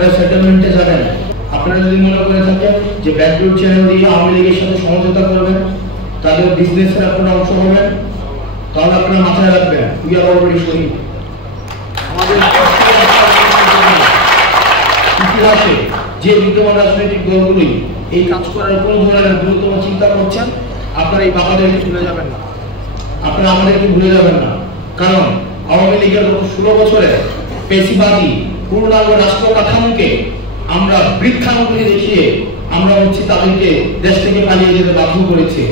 আপনারা সেটেলমেন্টে যাবেন। আপনারা যদি মনে করে থাকেন যে ব্যাকডোর চ্যানেল দিয়ে আওয়ামী লীগের সাথে সমঝোতা করবেন, তাদের বিজনেসের আপনারা অংশ হবেন, তাহলে আপনারা মাথায় রাখবেন উই আর অলরেডি শহীদ। আমাদের ইতিহাসে যে বিদ্যমান রাজনৈতিক দলগুলি এই কাজ করার কোন ধরনের গুরুত্বপূর্ণ চিন্তা করছেন, আপনারা এই বাবাদেরকে ভুলে যাবেন না, আপনারা আমাদেরকে ভুলে যাবেন না। কারণ আওয়ামী লীগের গত 16 বছরে পেশিবাদী পূর্ণাঙ্গ রাষ্ট্র কাঠামোকে আমরা বৃক্ষাঙ্গুলি দেখিয়ে আমরা তাদেরকে দেশ থেকে পালিয়ে যেতে বাধ্য করেছি।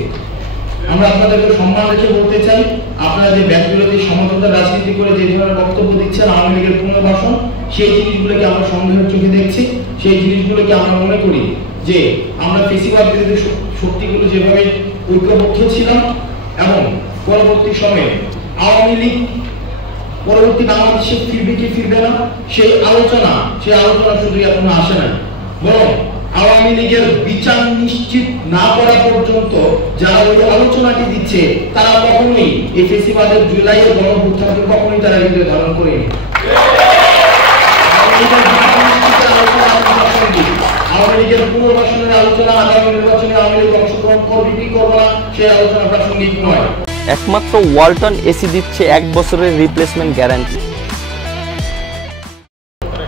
আমরা আপনাদেরকে সম্মান রেখে বলতে চাই, আপনারা যে ব্যক্তিবিরোধী সমঝোতার রাজনীতি করে যে ধরনের বক্তব্য দিচ্ছেন আওয়ামী লীগের পুনর্বাসন, সেই জিনিসগুলোকে আমরা সন্দেহের চোখে দেখছি। সেই জিনিসগুলোকে আমরা মনে করি যে আমরা ফেসিবাদ বিরোধী শক্তিগুলো যেভাবে ঐক্যবদ্ধ ছিলাম এবং পরবর্তী সময়ে আওয়ামী লীগ পরবর্তী বাংলাদেশে ফিরবে কি ফিরবে না সেই আলোচনা শুধু এখনো আসে না, বরং আওয়ামী লীগের বিচার নিশ্চিত না করা পর্যন্ত যারা ওই আলোচনাটি দিচ্ছে তারা কখনোই এই ফেসিবাদের জুলাইয়ের গণঅভ্যুত্থানকে কখনোই তারা হৃদয়ে ধারণ করেনি। আওয়ামী লীগের পুনর্বাসনের আলোচনা, আগামী নির্বাচনে আওয়ামী লীগ অংশগ্রহণ করবে কি করবে না সেই আলোচনা প্রাসঙ্গিক নয়। একমাত্র ওয়ালটন এসি দিচ্ছে 1 বছরের রিপ্লেসমেন্ট গ্যারান্টি।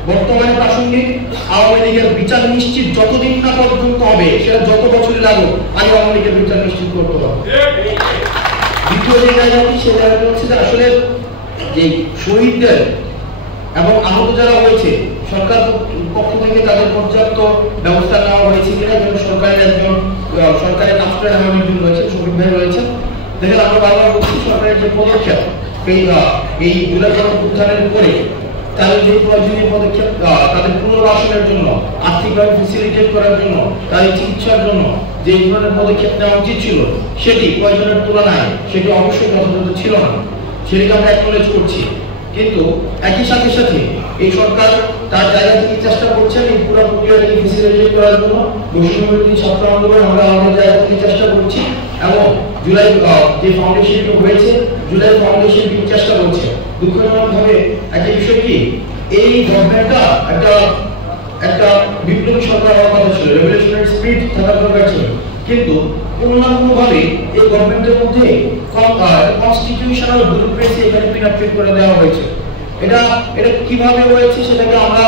বর্তমানে প্রাসঙ্গিক আওয়ামী লীগের বিচার নিশ্চিত যতদিন না পর্যন্ত হবে, সেটা যত বছরই লাগুক, আগে আওয়ামী লীগের বিচার নিশ্চিত করতে হবে। দ্বিতীয় যে জায়গাটি সে জায়গাটি হচ্ছে যে আসলে যে শহীদদের এবং আহত যারা হয়েছে সরকার পক্ষ থেকে তাদের পর্যাপ্ত ব্যবস্থা নেওয়া হয়েছে কিনা, যেন সরকারের কাজ করে এমন একজন রয়েছে, শহীদ ভাই রয়েছে। দেখেন আমরা বারবার বলছি সরকারের যে পদক্ষেপ এই জুলাই গণঅভ্যুত্থানের পরে তাদের যে প্রয়োজনীয় পদক্ষেপ তাদের পুনর্বাসনের জন্য, আর্থিকভাবে ফেসিলিটেট করার জন্য, তাদের চিকিৎসার জন্য যে ধরনের পদক্ষেপ নেওয়া উচিত ছিল সেটি প্রয়োজনের তুলনায় সেটি অবশ্যই যথাযথ ছিল না, সেটিকে আমরা অ্যাকনোলেজ করছি। কিন্তু একই সাথে এই সরকার তার জায়গা থেকে চেষ্টা করছেন এই পুরো প্রক্রিয়াটিকে ফেসিলিটেট করার জন্য। বৈষম্যবিরোধী ছাত্র আন্দোলন আমরা আমাদের জায়গা থেকে চেষ্টা করছি এবং জুলাই যে ফাউন্ডেশনটি হয়েছে, জুলাই ফাউন্ডেশনটি চেষ্টা করছে। দুঃখজনকভাবে একটা বিষয় কি, এই গভর্নমেন্টটা একটা বিপ্লবী সরকার হওয়ার কথা ছিল, রেভলিউশনারি স্পিরিট থাকার দরকার ছিল, কিন্তু কোনো না কোনোভাবে এই গভর্নমেন্টের মধ্যে কনস্টিটিউশনাল ব্যুরোক্রেসি এখানে পিনাফিট করে দেওয়া হয়েছে। এটা কিভাবে হয়েছে সেটাকে আমরা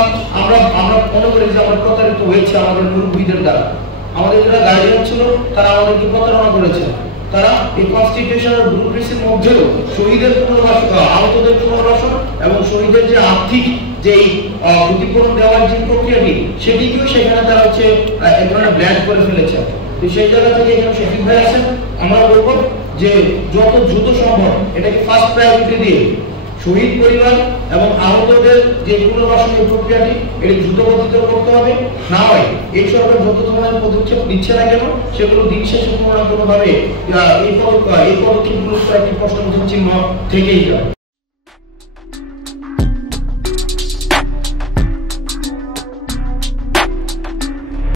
মনে করি যে আমরা প্রতারিত হয়েছে আমাদের মুরব্বীদের দ্বারা। আমাদের যারা গার্ডিয়ান ছিল তারা আমাদেরকে প্রতারণা করেছে। তারা এই কনস্টিটিউশনাল ব্যুরোক্রেসির মধ্যেও শহীদের পুনর্বাসন, আহতদের পুনর্বাসন এবং শহীদের যে আর্থিক যেই ক্ষতিপূরণ দেওয়ার যে প্রক্রিয়াটি সেটিকেও সেখানে তারা এক ধরনের ব্ল্যান্ড করে ফেলেছে। তো সেই জায়গা থেকে এখানে শফিক ভাই আছেন, আমরা বলবো যে যত দ্রুত সম্ভব এটাকে ফার্স্ট প্রায়োরিটি দিয়ে শহীদ পরিবার এবং আহতদের যে পুনর্বাসনের প্রক্রিয়াটি এটি দ্রুতগতিতে করতে হবে। না হয় এই সরকার যত ধরনের পদক্ষেপ নিচ্ছে না কেন সেগুলো দিন শেষে কোনো না কোনোভাবে এই পদক্ষেপগুলোর একটি প্রশ্নবোধক চিহ্ন থেকেই যায়।